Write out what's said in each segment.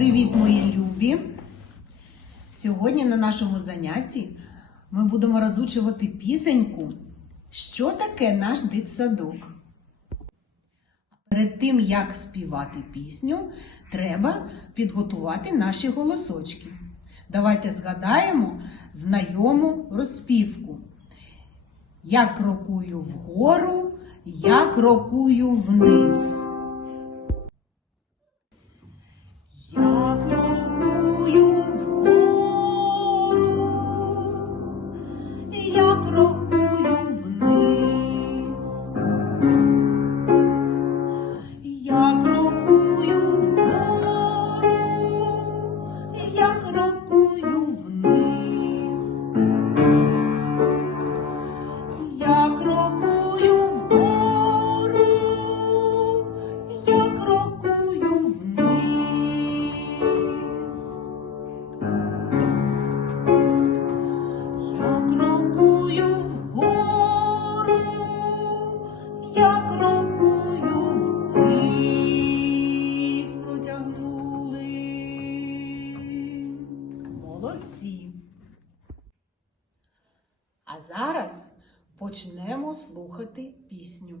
Привіт, мої любі! Сьогодні на нашому занятті ми будемо розучувати пісеньку, що таке наш дитсадок. Перед тим, як співати пісню, треба підготувати наші голосочки. Давайте згадаємо знайому розпівку. Я крокую вгору, я крокую вниз. А зараз почнемо слухати пісню.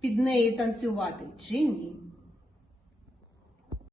під неї танцювати чи ні.